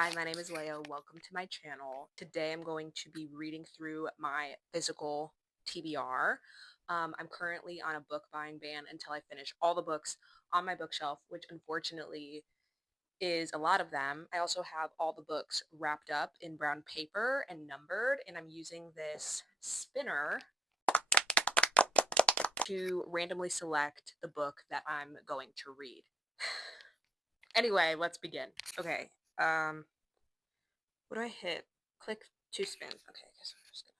Hi, my name is Leo. Welcome to my channel. Today I'm going to be reading through my physical TBR. I'm currently on a book buying ban until I finish all the books on my bookshelf, which unfortunately is a lot of them. I also have all the books wrapped up in brown paper and numbered, and I'm using this spinner to randomly select the book that I'm going to read. Anyway, let's begin. Okay, what do I hit? Click to spin. Okay, I guess I'm just gonna.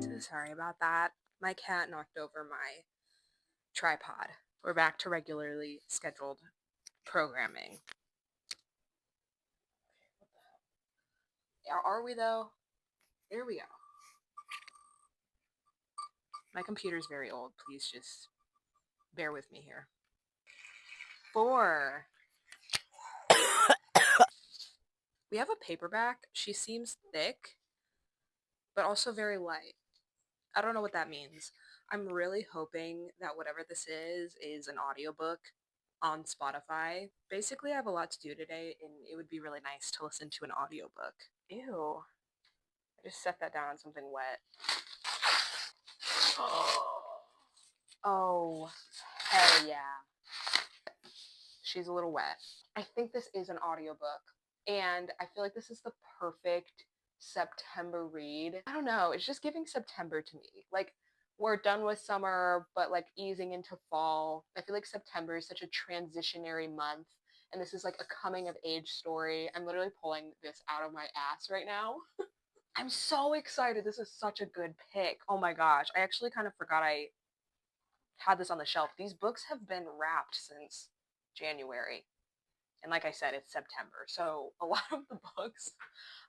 So sorry about that. My cat knocked over my tripod. We're back to regularly scheduled programming. Are we though? There we go. My computer's very old. Please just bear with me here. 4. We have a paperback. She seems thick, but also very light. I don't know what that means. I'm really hoping that whatever this is an audiobook on Spotify. Basically, I have a lot to do today, and it would be really nice to listen to an audiobook. Ew. I just set that down on something wet. Oh, hell yeah. She's a little wet. I think this is an audiobook, and I feel like this is the perfect September read. I don't know, it's just giving September to me. Like, we're done with summer, but like easing into fall. I feel like September is such a transitionary month, and this is like a coming of age story. I'm literally pulling this out of my ass right now. I'm so excited. This is such a good pick. Oh my gosh. I actually kind of forgot I had this on the shelf. These books have been wrapped since January. And like I said, it's September. So a lot of the books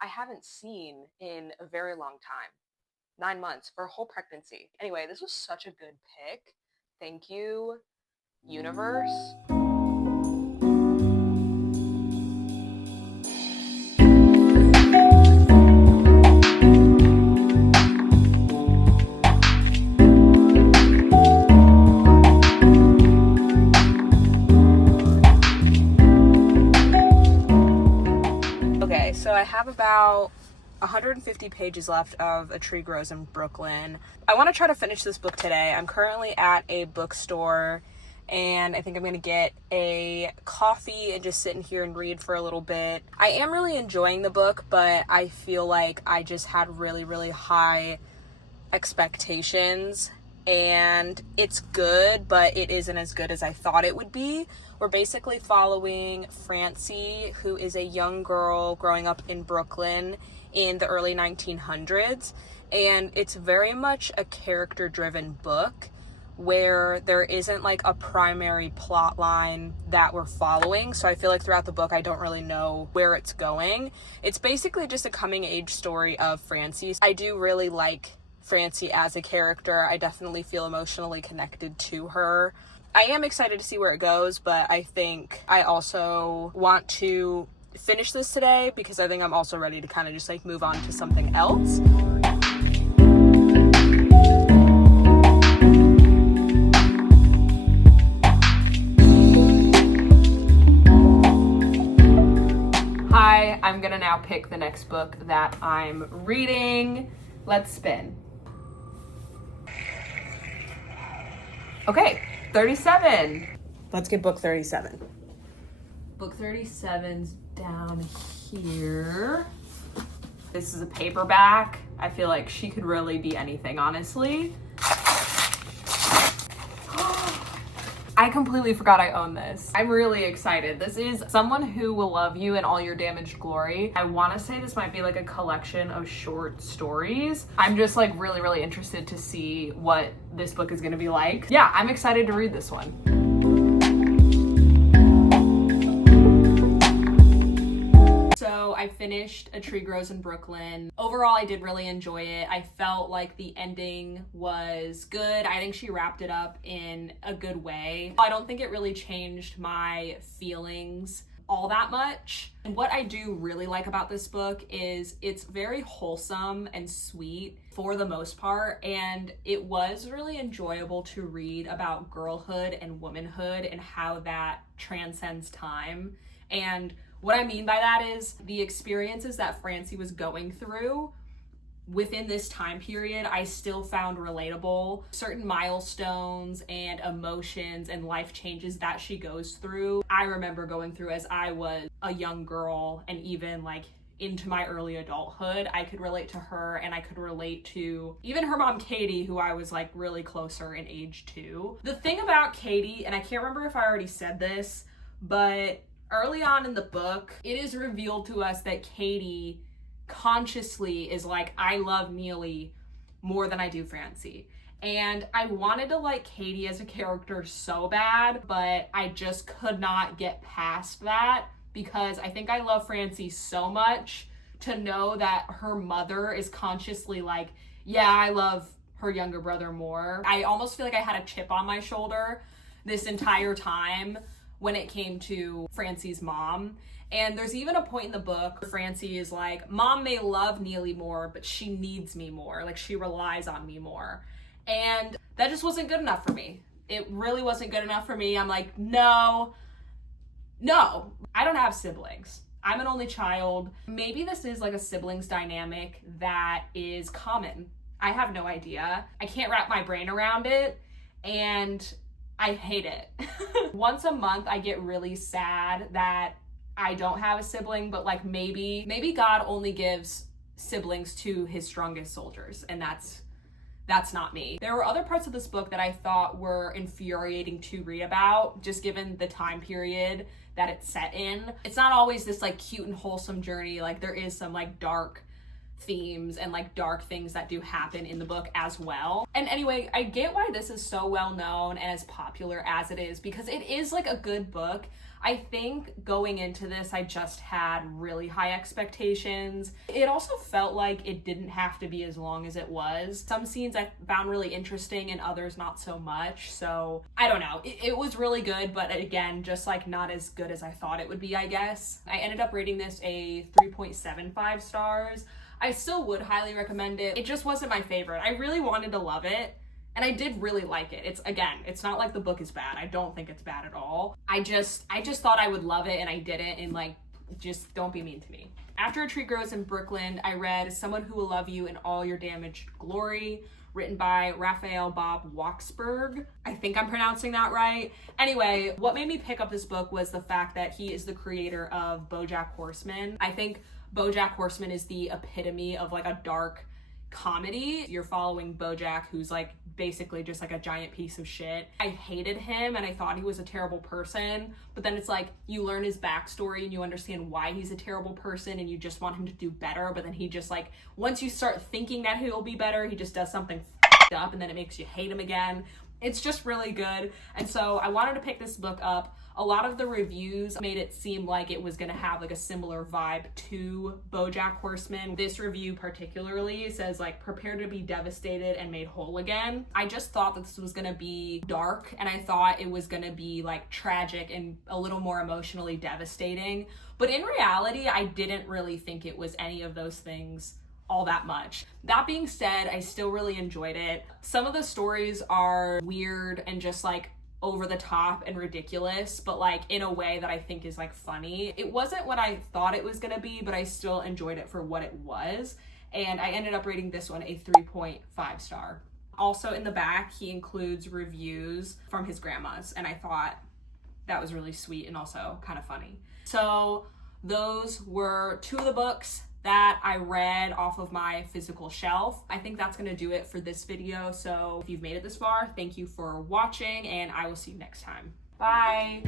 I haven't seen in a very long time. 9 months for a whole pregnancy. Anyway, this was such a good pick. Thank you, universe. Okay, so I have about 150 pages left of A Tree Grows in Brooklyn. I want to try to finish this book today. I'm currently at a bookstore, and I think I'm going to get a coffee and just sit in here and read for a little bit. I am really enjoying the book, but I feel like I just had really, really high expectations, and it's good, but it isn't as good as I thought it would be. We're basically following Francie, who is a young girl growing up in Brooklyn in the early 1900s, and it's very much a character-driven book where there isn't like a primary plot line that we're following. So I feel like throughout the book, I don't really know where it's going. It's basically just a coming age story of Francie. I do really like Francie as a character. I definitely feel emotionally connected to her. I am excited to see where it goes, but I think I also want to finish this today because I think I'm also ready to kind of just like move on to something else. Hi, I'm gonna now pick the next book that I'm reading. Let's spin. Okay, 37. Let's get book 37. Book 37's down here. This is a paperback. I feel like she could really be anything, honestly. I completely forgot I own this. I'm really excited. This is Someone Who Will Love You in All Your Damaged Glory. I want to say this might be like a collection of short stories. I'm just like really, really interested to see what this book is going to be like. Yeah, I'm excited to read this one. So I finished A Tree Grows in Brooklyn. Overall, I did really enjoy it. I felt like the ending was good. I think she wrapped it up in a good way. I don't think it really changed my feelings all that much. And what I do really like about this book is it's very wholesome and sweet for the most part, and it was really enjoyable to read about girlhood and womanhood and how that transcends time. And what I mean by that is the experiences that Francie was going through within this time period, I still found relatable. Certain milestones and emotions and life changes that she goes through, I remember going through as I was a young girl, and even like into my early adulthood. I could relate to her, and I could relate to even her mom Katie, who I was like really closer in age to. The thing about Katie, and I can't remember if I already said this, but early on in the book, it is revealed to us that Katie consciously is like, I love Neely more than I do Francie. And I wanted to like Katie as a character so bad, but I just could not get past that because I think I love Francie so much to know that her mother is consciously like, yeah, I love her younger brother more. I almost feel like I had a chip on my shoulder this entire time when it came to Francie's mom. And there's even a point in the book where Francie is like, Mom may love Neely more, but she needs me more. Like, she relies on me more. And that just wasn't good enough for me. It really wasn't good enough for me. I'm like, no, I don't have siblings. I'm an only child. Maybe this is like a siblings dynamic that is common. I have no idea. I can't wrap my brain around it, and I hate it. Once a month, I get really sad that I don't have a sibling, but like maybe God only gives siblings to his strongest soldiers, and that's not me. There were other parts of this book that I thought were infuriating to read about, just given the time period that it's set in. It's not always this like cute and wholesome journey. Like, there is some like dark themes and like dark things that do happen in the book as well. And anyway, I get why this is so well known and as popular as it is, because it is like a good book. I think going into this, I just had really high expectations. It also felt like it didn't have to be as long as it was. Some scenes I found really interesting and others not so much. So I don't know. It was really good, but again, just like not as good as I thought it would be, I guess. I ended up rating this a 3.75 stars. I still would highly recommend it. It just wasn't my favorite. I really wanted to love it, and I did really like it. It's not like the book is bad. I don't think it's bad at all. I just thought I would love it, and I didn't, and like, just don't be mean to me. After a Tree Grows in Brooklyn, I read Someone Who Will Love You in All Your Damaged Glory, written by Raphael Bob Waksberg. I think I'm pronouncing that right. Anyway, what made me pick up this book was the fact that he is the creator of BoJack Horseman. I think BoJack Horseman is the epitome of like a dark comedy. You're following BoJack, who's like basically just like a giant piece of shit. I hated him and I thought he was a terrible person, but then it's like you learn his backstory and you understand why he's a terrible person and you just want him to do better, but then he just like, once you start thinking that he'll be better, he just does something f***ed up and then it makes you hate him again. It's just really good. And so I wanted to pick this book up. A lot of the reviews made it seem like it was gonna have like a similar vibe to BoJack Horseman. This review particularly says like, prepare to be devastated and made whole again. I just thought that this was gonna be dark, and I thought it was gonna be like tragic and a little more emotionally devastating. But in reality, I didn't really think it was any of those things all that much. That being said, I still really enjoyed it. Some of the stories are weird and just like over the top and ridiculous, but like in a way that I think is like funny. It wasn't what I thought it was gonna be, but I still enjoyed it for what it was. And I ended up rating this one a 3.5 star. Also in the back, he includes reviews from his grandmas, and I thought that was really sweet and also kind of funny. So those were two of the books that I read off of my physical shelf. I think that's gonna do it for this video. So if you've made it this far, thank you for watching, and I will see you next time. Bye.